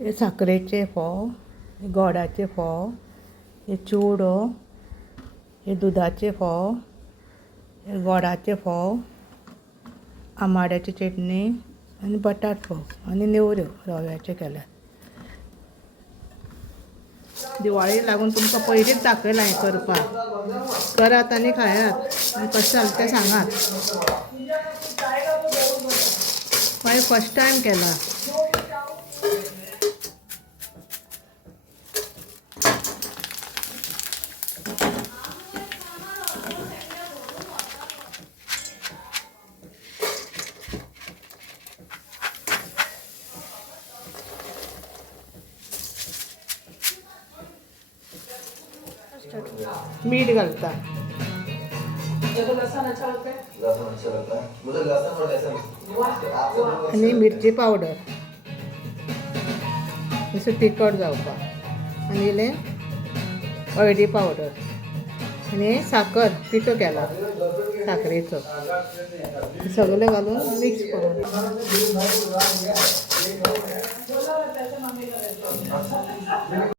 हे साखरेचे फोव, हे गोडाचे फोव, हे चिवडो, हे दुधाचे फोव, हे गोडाचे फोव, आमाड्याची चटणी आणि बटाट फोव आणि नेवऱ्यो रव्याचे केल्यात. दिवाळी लागून तुमकां पयलींच दाखयलां हें करपाक. करात आनी खायात आनी कशें जालें तें सांगात. हांवें फस्ट टायम केला. मीठ घालता आणि मिरची पावडर मातशें तिखट जावपाक आनी इल्लें हळदी पावडर आनी साखर पिठो केला साखरेचो सगळें घालून मिक्स करून